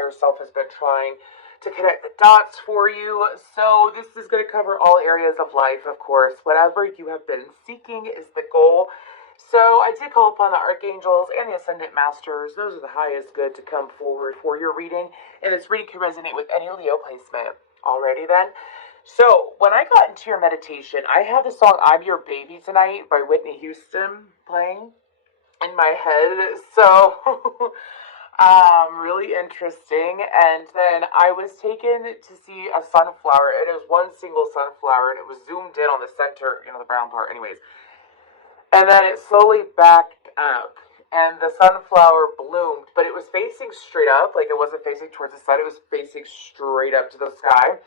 higher self has been trying to connect the dots for you. So this is going to cover all areas of life, of course. Whatever you have been seeking is the goal. So I did call upon the archangels and the ascendant masters. Those are the highest good to come forward for your reading. And this reading can resonate with any Leo placement. Alrighty then. So when I got into your meditation, I had the song I'm Your Baby Tonight by Whitney Houston playing in my head. So really interesting. And then I was taken to see a sunflower. It was one single sunflower, and it was zoomed in on the center, the brown part, anyways. And then it slowly backed up, and the sunflower bloomed, but it was facing straight up, like it wasn't facing towards the sun, it was facing straight up to the sky.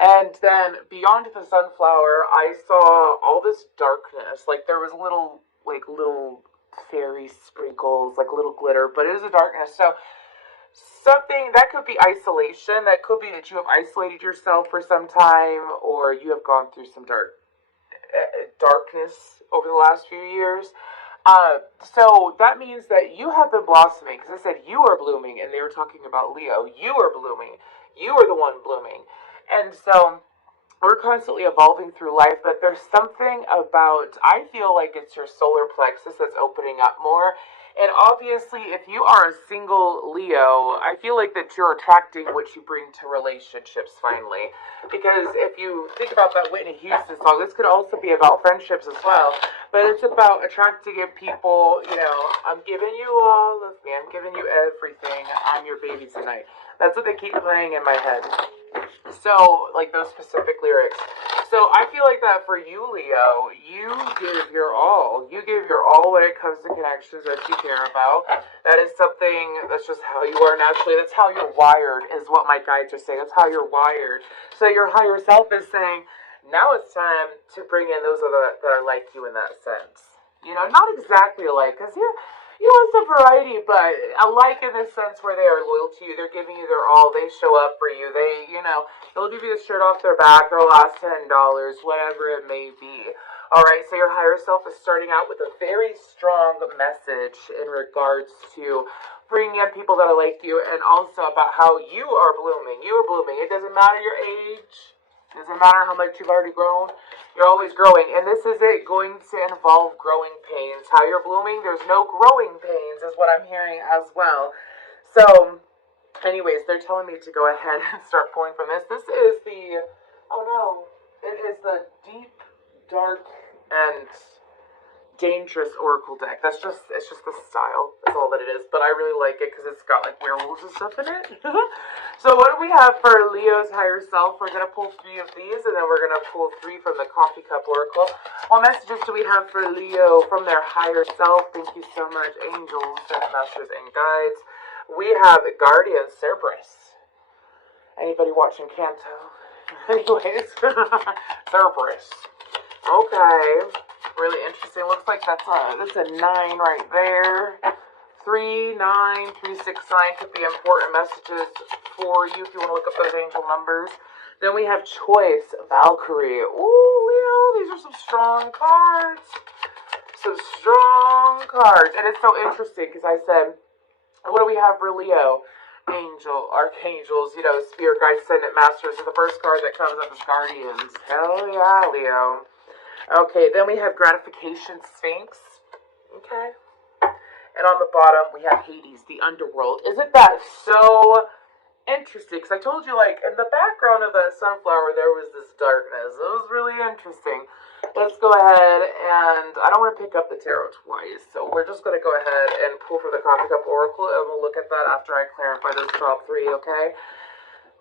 And then beyond the sunflower, I saw all this darkness, like there was little fairy sprinkles, like little glitter, but it was a darkness. So something that could be isolation, that could be that you have isolated yourself for some time, or you have gone through some darkness over the last few years. So that means that you have been blossoming, because I said you are blooming, and they were talking about Leo. You are blooming. You are the one blooming. And so we're constantly evolving through life, but there's something about, I feel like it's your solar plexus that's opening up more. And obviously, if you are a single Leo, I feel like that you're attracting what you bring to relationships finally. Because if you think about that Whitney Houston song, this could also be about friendships as well. But it's about attracting in people, I'm giving you all of me, I'm giving you everything, I'm your baby tonight. That's what they keep playing in my head. So, like those specific lyrics. So I feel like that for you, Leo, you give your all. You give your all when it comes to connections that you care about. That is something, that's just how you are naturally. That's how you're wired, is what my guides are saying. That's how you're wired. So your higher self is saying, now it's time to bring in those that are like you in that sense. Not exactly alike, because you want some variety, but alike in the sense where they are loyal to you. They're giving you their all. They show up for you. They'll give you the shirt off their back, their last $10, whatever it may be. Alright, so your higher self is starting out with a very strong message in regards to bringing in people that are like you, and also about how you are blooming. You are blooming. It doesn't matter your age. It doesn't matter how much you've already grown. You're always growing. And this is it, going to involve growing pains. How you're blooming, there's no growing pains, is what I'm hearing as well. So, anyways, they're telling me to go ahead and start pulling from this. This is it is the deep, dark, and dangerous oracle deck. It's just the style. That's all that it is. But I really like it because it's got like werewolves and stuff in it. So what do we have for Leo's higher self? We're going to pull 3 of these, and then we're going to pull 3 from the coffee cup oracle. What messages do we have for Leo from their higher self? Thank you so much, angels, masters, and guides. We have Guardian Cerberus. Anybody watching Kanto? Anyways, Cerberus. Okay. Really interesting. Looks like that's a 9 right there. 3, 9, 3, 6, 9 could be important messages for you if you want to look up those angel numbers. Then we have Choice, Valkyrie. Ooh, Leo, these are some strong cards. Some strong cards. And it's so interesting because I said, what do we have for Leo? Angel, archangels, spirit guides, ascendant masters. So the first card that comes up is Guardians. Hell yeah, Leo. Okay, then we have Gratification Sphinx. Okay. And on the bottom, we have Hades, the underworld. Isn't that so interesting? Because I told you, in the background of that sunflower, there was this darkness. It was really interesting. Let's go ahead, and I don't want to pick up the tarot twice, so we're just going to go ahead and pull from the Coffee Cup Oracle, and we'll look at that after I clarify those top 3, okay?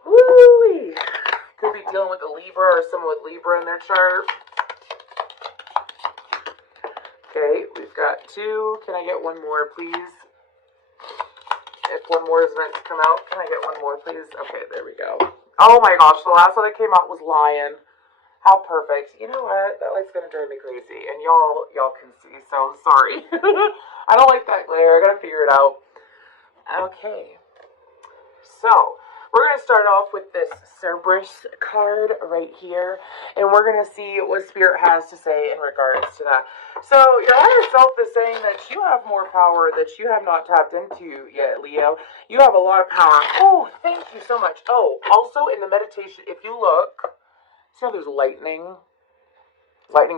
Woo-wee! Could be dealing with a Libra or someone with Libra in their chart. Okay, we've got 2. Can I get one more, please? If one more is meant to come out, can I get one more, please? Okay, there we go. Oh my gosh, the last one that came out was Lion. How perfect. You know what? That light's gonna drive me crazy, and y'all can see, so I'm sorry. I don't like that glare. I gotta figure it out. Okay. So, We're going to start off with this Cerberus card right here, and we're going to see what Spirit has to say in regards to that. So, your higher self is saying that you have more power that you have not tapped into yet, Leo. You have a lot of power. Oh, thank you so much. Oh, also in the meditation, if you look, see how there's lightning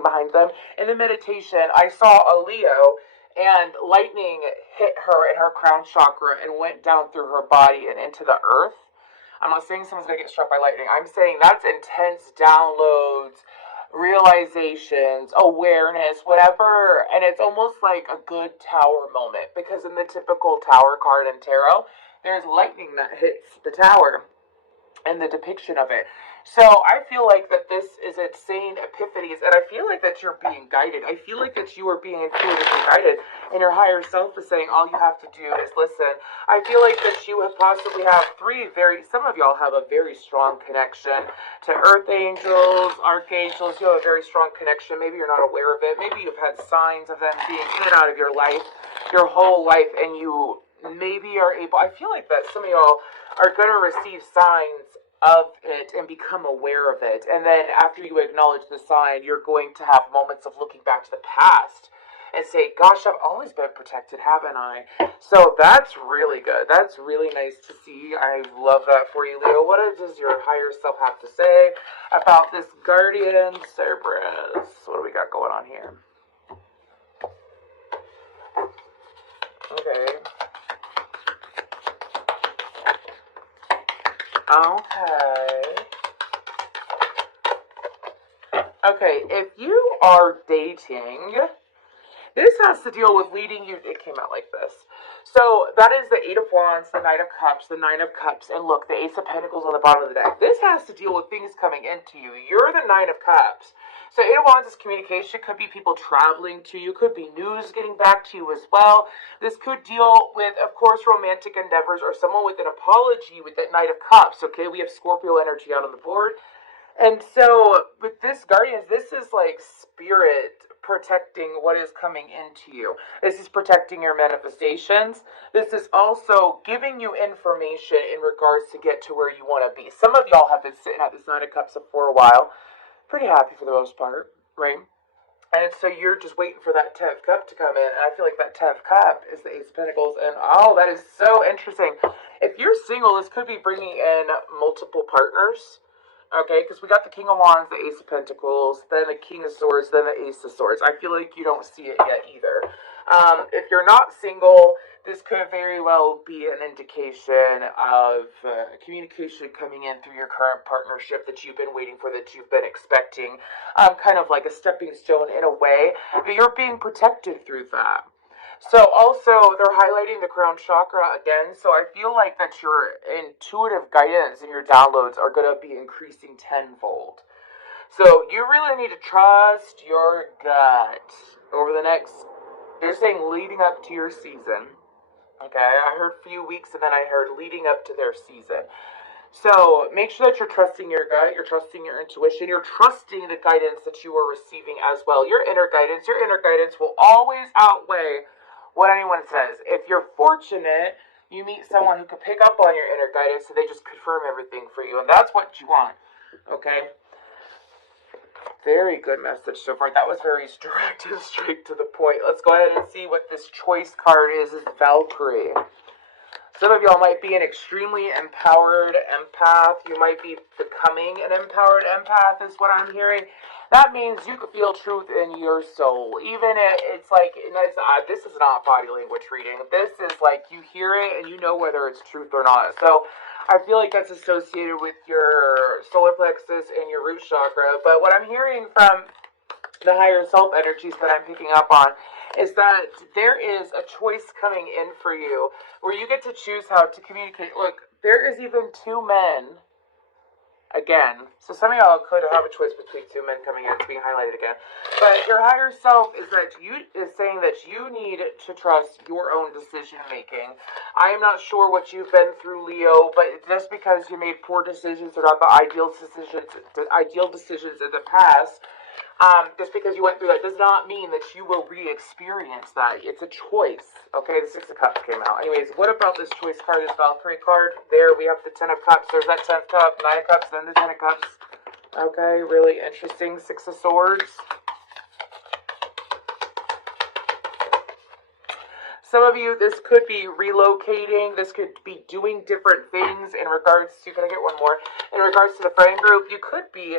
behind them? In the meditation, I saw a Leo, and lightning hit her in her crown chakra and went down through her body and into the earth. I'm not saying someone's going to get struck by lightning. I'm saying that's intense downloads, realizations, awareness, whatever. And it's almost like a good tower moment, because in the typical tower card in tarot, there's lightning that hits the tower and the depiction of it. So I feel like that this is insane epiphanies, and I feel like that you're being guided. I feel like that you are being intuitively guided, and your higher self is saying all you have to do is listen. I feel like that you have possibly have some of y'all have a very strong connection to earth angels, archangels. You have a very strong connection. Maybe you're not aware of it. Maybe you've had signs of them being in and out of your life, your whole life, and you maybe are able, I feel like that some of y'all are going to receive signs of it and become aware of it. And then after you acknowledge the sign, you're going to have moments of looking back to the past and say, gosh, I've always been protected, haven't I? So that's really good. That's really nice to see. I love that for you, Leo. What does your higher self have to say about this Guardian Cerberus? What do we got going on here? Okay. Okay, if you are dating, this has to deal with leading you. It came out like this. So that is the Eight of Wands, the Knight of Cups, the Nine of Cups, and look, the Ace of Pentacles on the bottom of the deck. This has to deal with things coming into you. You're the Nine of Cups. So Eight of Wands is communication. Could be people traveling to you. Could be news getting back to you as well. This could deal with, of course, romantic endeavors or someone with an apology with that Knight of Cups. Okay, we have Scorpio energy out on the board. And so with this Guardians, this is like spirit protecting what is coming into you. This is protecting your manifestations. This is also giving you information in regards to get to where you want to be. Some of y'all have been sitting at this Nine of Cups for a while. Pretty happy for the most part, right? And so you're just waiting for that 10th cup to come in. And I feel like that 10th cup is the Ace of Pentacles. And oh, that is so interesting. If you're single, this could be bringing in multiple partners. Okay, because we got the King of Wands, the Ace of Pentacles, then the King of Swords, then the Ace of Swords. I feel like you don't see it yet either. If you're not single, this could very well be an indication of communication coming in through your current partnership that you've been waiting for, that you've been expecting. Kind of like a stepping stone in a way, but you're being protected through that. So also, they're highlighting the crown chakra again, so I feel like that your intuitive guidance and your downloads are going to be increasing tenfold. So you really need to trust your gut over the next, they're saying leading up to your season. Okay, I heard few weeks and then I heard leading up to their season. So make sure that you're trusting your gut, you're trusting your intuition, you're trusting the guidance that you are receiving as well. Your inner guidance will always outweigh what anyone says. If you're fortunate, you meet someone who can pick up on your inner guidance, so they just confirm everything for you, and that's what you want. Okay? Very good message so far. That was very direct and straight to the point. Let's go ahead and see what this choice card is Valkyrie. Some of y'all might be an extremely empowered empath. You might be becoming an empowered empath is what I'm hearing. That means you can feel truth in your soul. Even it's like, this is not body language reading. This is like you hear it and you know whether it's truth or not. So I feel like that's associated with your solar plexus and your root chakra. But what I'm hearing from the higher self energies that I'm picking up on is that there is a choice coming in for you where you get to choose how to communicate. Look, there is even two men again. So some of y'all could have a choice between two men coming in. It's being highlighted again. But your higher self is saying that you need to trust your own decision making. I am not sure what you've been through, Leo, but just because you made poor decisions or not the ideal decisions in the past, Just because you went through that does not mean that you will re-experience that. It's a choice. Okay, the Six of Cups came out. Anyways, what about this choice card, this Valkyrie card? There we have the Ten of Cups. There's that 10th cup, 9 of Cups, then the 10 of Cups. Okay, really interesting. Six of Swords. Some of you, this could be relocating. This could be doing different things in regards to, can I get one more? In regards to the friend group, you could be,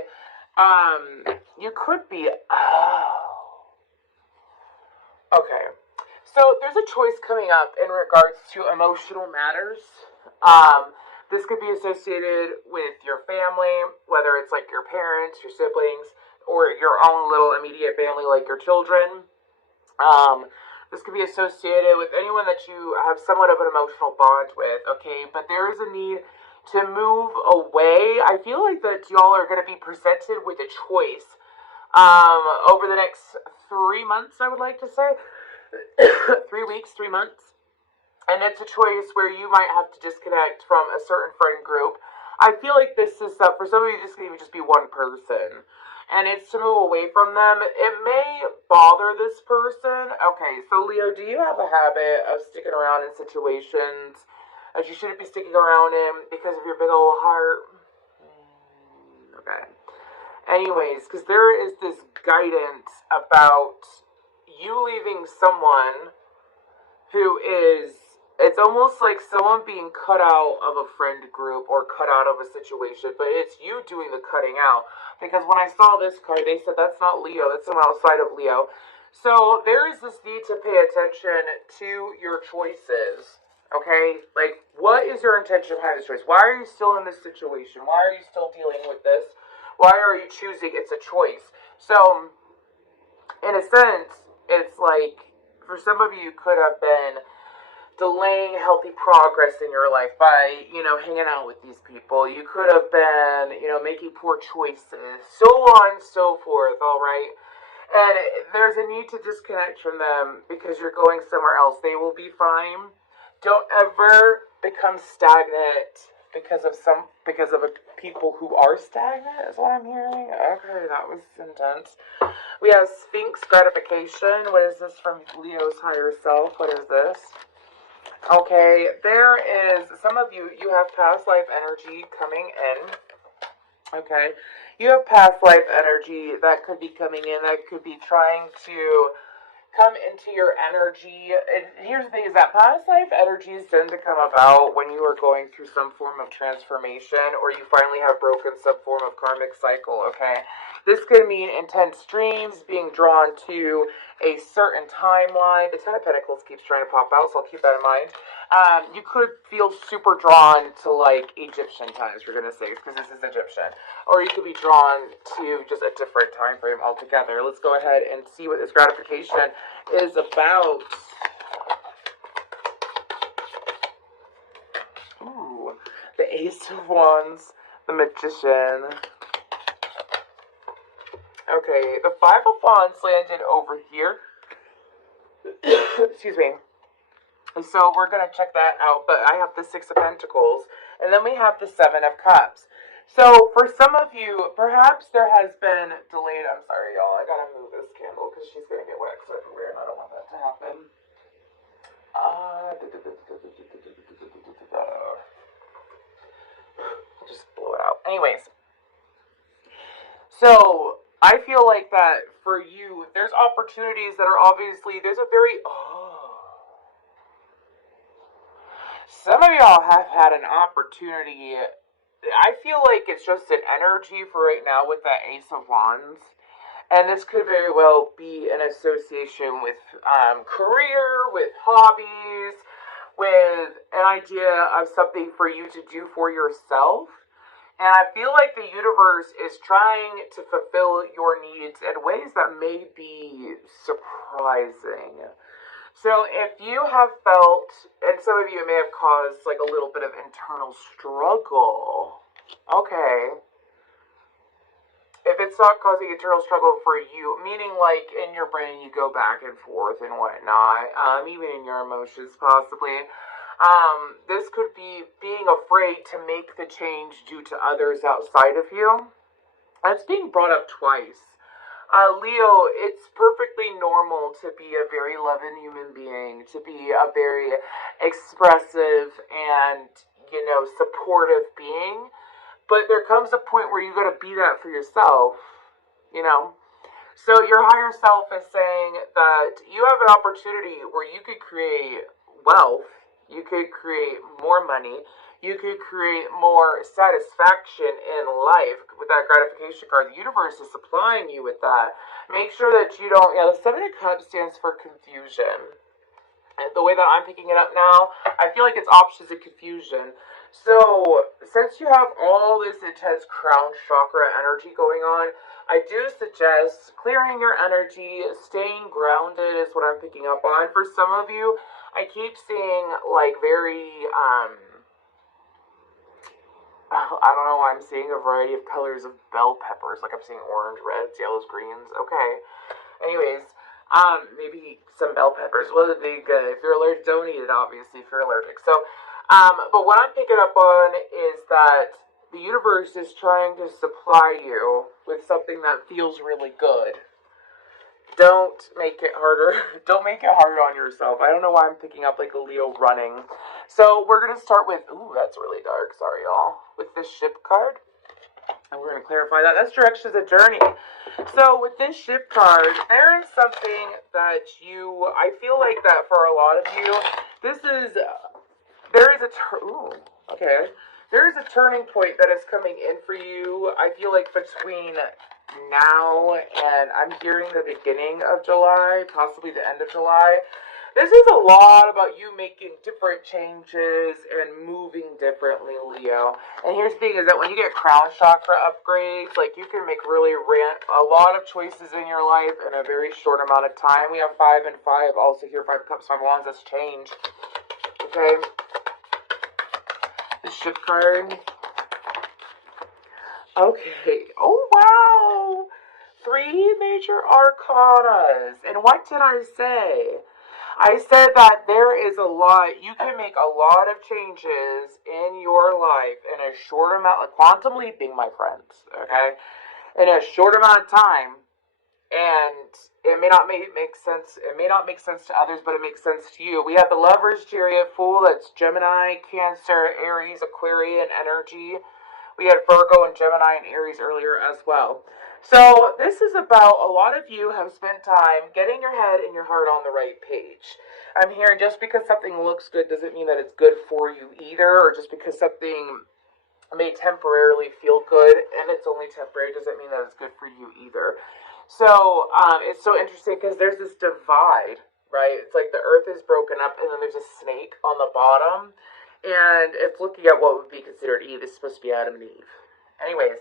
okay. So there's a choice coming up in regards to emotional matters. This could be associated with your family, whether it's like your parents, your siblings, or your own little immediate family like your children. This could be associated with anyone that you have somewhat of an emotional bond with, okay? But there is a need to move away. I feel like that y'all are going to be presented with a choice over the next 3 months, I would like to say. 3 weeks, 3 months. And it's a choice where you might have to disconnect from a certain friend group. I feel like this is, for some of you, this could even just be one person. And it's to move away from them. It may bother this person. Okay, so Leo, do you have a habit of sticking around in situations that you shouldn't be sticking around in because of your big old heart? Okay. Anyways, because there is this guidance about you leaving someone who is, it's almost like someone being cut out of a friend group or cut out of a situation, but it's you doing the cutting out. Because when I saw this card, they said that's not Leo, that's someone outside of Leo. So there is this need to pay attention to your choices. Okay? Like, what is your intention behind this choice? Why are you still in this situation? Why are you still dealing with this? Why are you choosing? It's a choice. So, in a sense, it's like, for some of you, could have been delaying healthy progress in your life by, hanging out with these people. You could have been, making poor choices, so on and so forth, all right? And there's a need to disconnect from them because you're going somewhere else. They will be fine. Don't ever become stagnant because of people who are stagnant, is what I'm hearing. Okay, that was intense. We have Sphinx gratification. What is this from Leo's higher self? What is this? Okay, there is, some of you, you have past life energy coming in. Okay, you have past life energy that could be coming in, that could be trying to come into your energy. And here's the thing, is that past life energies tend to come about when you are going through some form of transformation or you finally have broken some form of karmic cycle, okay? This could mean intense dreams, being drawn to a certain timeline. The Ten of Pentacles keeps trying to pop out, so I'll keep that in mind. You could feel super drawn to, like, Egyptian times, we're going to say, because this is Egyptian. Or you could be drawn to just a different time frame altogether. Let's go ahead and see what this gratification is about. Ooh, the Ace of Wands, the Magician. Okay, the Five of Wands landed over here. Excuse me. So we're going to check that out, but I have the Six of Pentacles, and then we have the Seven of Cups. So for some of you, perhaps there has been delayed, I'm sorry y'all, I gotta move this candle because she's going to get wax everywhere and I don't want that to happen. I'll just blow it out. Anyways, so I feel like that for you, there's opportunities that are obviously, there's a very, some of y'all have had an opportunity. I feel like it's just an energy for right now with that Ace of Wands. And this could very well be an association with career, with hobbies, with an idea of something for you to do for yourself. And I feel like the universe is trying to fulfill your needs in ways that may be surprising. So if you have felt, and some of you may have caused like a little bit of internal struggle, okay. If it's not causing internal struggle for you, meaning like in your brain you go back and forth and whatnot, even in your emotions possibly, this could be being afraid to make the change due to others outside of you. That's being brought up twice. Leo, it's perfectly normal to be a very loving human being, to be a very expressive and, supportive being. But there comes a point where you gotta be that for yourself, you know? So your higher self is saying that you have an opportunity where you could create wealth, you could create more money, you could create more satisfaction in life with that gratification card. The universe is supplying you with that. Make sure that you don't. Yeah, the Seven of Cups stands for confusion. And the way that I'm picking it up now, I feel like it's options of confusion. So, since you have all this intense crown chakra energy going on, I do suggest clearing your energy, staying grounded is what I'm picking up on. For some of you, I keep seeing like very, I don't know why I'm seeing a variety of colors of bell peppers. Like I'm seeing orange, reds, yellows, greens. Okay. Anyways, maybe some bell peppers. Well, it'd be good. If you're allergic, don't eat it, obviously, if you're allergic. So, but what I'm picking up on is that the universe is trying to supply you with something that feels really good. Don't make it harder. Don't make it harder on yourself. I don't know why I'm picking up like a Leo running. So we're going to start with, ooh, that's really dark. Sorry, y'all. With this ship card. And we're going to clarify that. That's directions of journey. So with this ship card, there is something that I feel like that for a lot of you, there is a turning point that is coming in for you. I feel like between now and I'm hearing the beginning of July, possibly the end of July. This is a lot about you making different changes and moving differently, Leo. And here's the thing is that when you get crown chakra upgrades, like you can make really a lot of choices in your life in a very short amount of time. We have 5 and 5, also here 5 cups, 5 wands, that's change. Okay. The ship card. Okay. Oh, wow. 3 major arcanas. And what did I say? I said that there is a lot, you can make a lot of changes in your life in a short amount, like quantum leaping, my friends, okay? In a short amount of time. And it may not make sense, it may not make sense to others, but it makes sense to you. We have the Lovers, Chariot, Fool, that's Gemini, Cancer, Aries, Aquarian energy. We had Virgo and Gemini and Aries earlier as well. So this is about a lot of you have spent time getting your head and your heart on the right page. I'm hearing just because something looks good doesn't mean that it's good for you either, or just because something may temporarily feel good and it's only temporary doesn't mean that it's good for you either. So it's so interesting because there's this divide, right? It's like the earth is broken up and then there's a snake on the bottom. And it's looking at what would be considered Eve. It's supposed to be Adam and Eve. Anyways,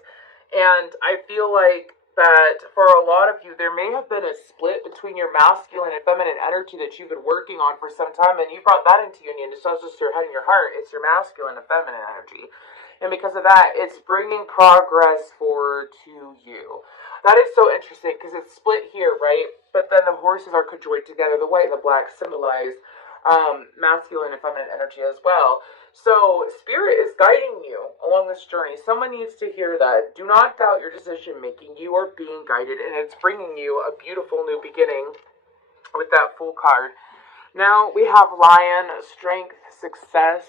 and I feel like that for a lot of you, there may have been a split between your masculine and feminine energy that you've been working on for some time, and you brought that into union. It's not just your head and your heart, it's your masculine and feminine energy. And because of that, it's bringing progress forward to you. That is so interesting because it's split here, right? But then the horses are conjoined together. The white and the black symbolize masculine and feminine energy as well. So spirit is guiding you along this journey. Someone needs to hear that. Do not doubt your decision making. You are being guided, and it's bringing you a beautiful new beginning with that Fool card. Now we have Lion, strength, success.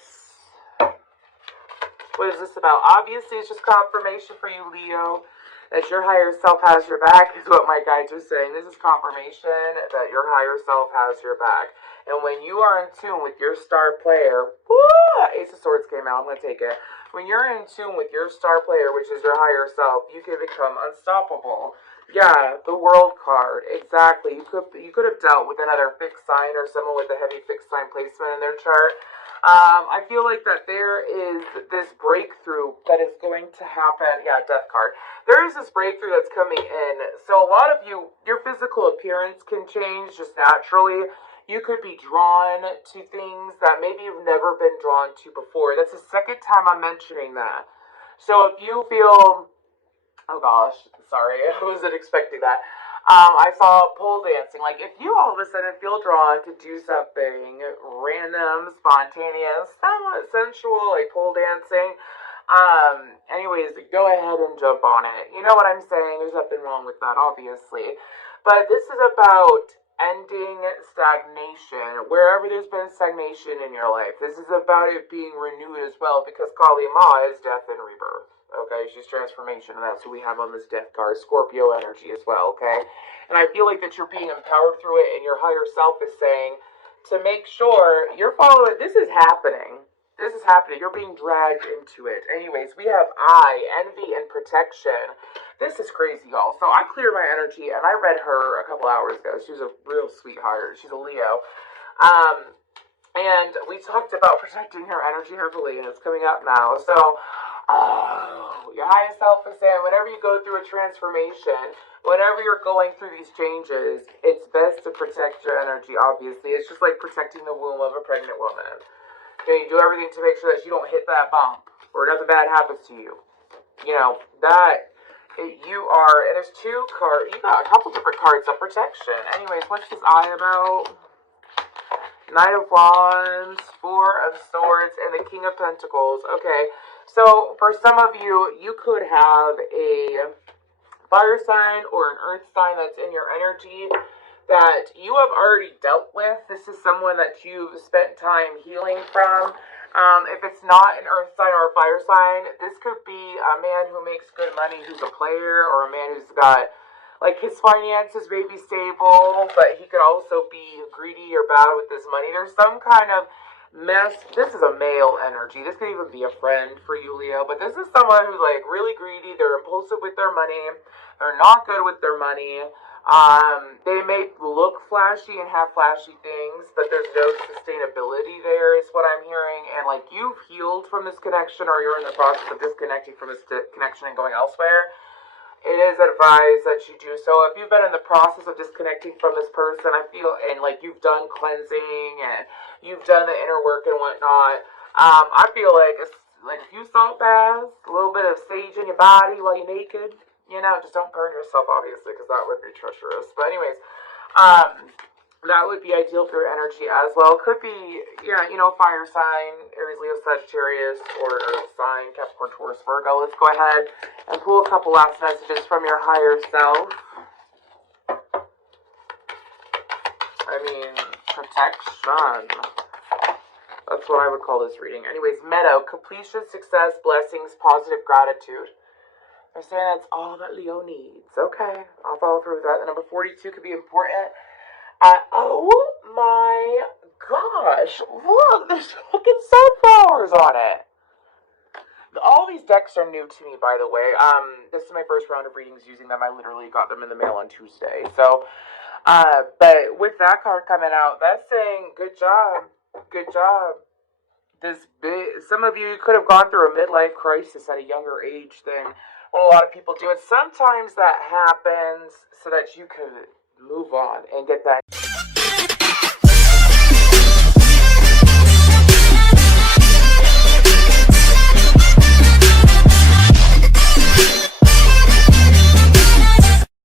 What is this about? Obviously, it's just confirmation for you, Leo, that your higher self has your back, is what my guides are saying. This is confirmation that your higher self has your back. And when you are in tune with your star player, woo, Ace of Swords came out, I'm going to take it. When you're in tune with your star player, which is your higher self, you can become unstoppable. Yeah, the World card, exactly. You could have dealt with another fixed sign or someone with a heavy fixed sign placement in their chart. I feel like that there is this breakthrough that is going to happen. Yeah, Death card. There is this breakthrough that's coming in. So a lot of you, your physical appearance can change just naturally. You could be drawn to things that maybe you've never been drawn to before. That's the second time I'm mentioning that. So if you feel, oh gosh, sorry, I wasn't expecting that. I saw pole dancing. Like, if you all of a sudden feel drawn to do something random, spontaneous, somewhat sensual, like pole dancing, Anyways, go ahead and jump on it. You know what I'm saying? There's nothing wrong with that, obviously. But this is about ending stagnation, wherever there's been stagnation in your life. This is about it being renewed as well, because Kali Ma is death and rebirth. Okay, she's transformation, and that's who we have on this death card. Scorpio energy as well, okay? And I feel like that you're being empowered through it, and your higher self is saying to make sure you're following. This is happening. This is happening. You're being dragged into it. Anyways, we have envy, and protection. This is crazy, y'all. So I cleared my energy, and I read her a couple hours ago. She was a real sweetheart. She's a Leo. And we talked about protecting her energy heavily, and it's coming up now. So, your highest self is saying whenever you go through a transformation, whenever you're going through these changes, it's best to protect your energy, obviously. It's just like protecting the womb of a pregnant woman. Okay, you do everything to make sure that you don't hit that bump, or nothing bad happens to you. You know, there's two cards, you got a couple different cards of protection. Anyways, what's this eye about? Knight of Wands, Four of Swords, and the King of Pentacles. Okay, so for some of you, you could have a fire sign or an earth sign that's in your energy that you have already dealt with. This is someone that you've spent time healing from. If it's not an earth sign or a fire sign, this could be a man who makes good money who's a player, or a man who's got, like, his finances may be stable, but he could also be greedy or bad with his money. There's some kind of mess. This is a male energy. This could even be a friend for you, Leo, but this is someone who's, like, really greedy. They're impulsive with their money. They're not good with their money. They may look flashy and have flashy things, but there's no sustainability there, is what I'm hearing. And, like, you've healed from this connection, or you're in the process of disconnecting from this connection and going elsewhere. It is advised that you do so. If you've been in the process of disconnecting from this person, I feel, and like you've done cleansing and you've done the inner work and whatnot, I feel like it's like a few salt baths, a little bit of sage in your body while you're naked. You know, just don't burn yourself, obviously, because that would be treacherous. But anyways, that would be ideal for your energy as well. Could be, yeah, you know, fire sign, Aries, Leo, Sagittarius, or earth sign, Capricorn, Taurus, Virgo. Let's go ahead and pull a couple last messages from your higher self. I mean, protection. That's what I would call this reading. Anyways, Meadow, completion, success, blessings, positive gratitude. They're saying that's all that Leo needs. Okay, I'll follow through with that. The number 42 could be important. Oh my gosh, look, there's fucking sunflowers on it. All these decks are new to me, by the way. This is my first round of readings using them. I literally got them in the mail on Tuesday. So, but with that card coming out, that's saying good job. Good job. Some of you could have gone through a midlife crisis at a younger age than what a lot of people do. And sometimes that happens so that you can move on and get that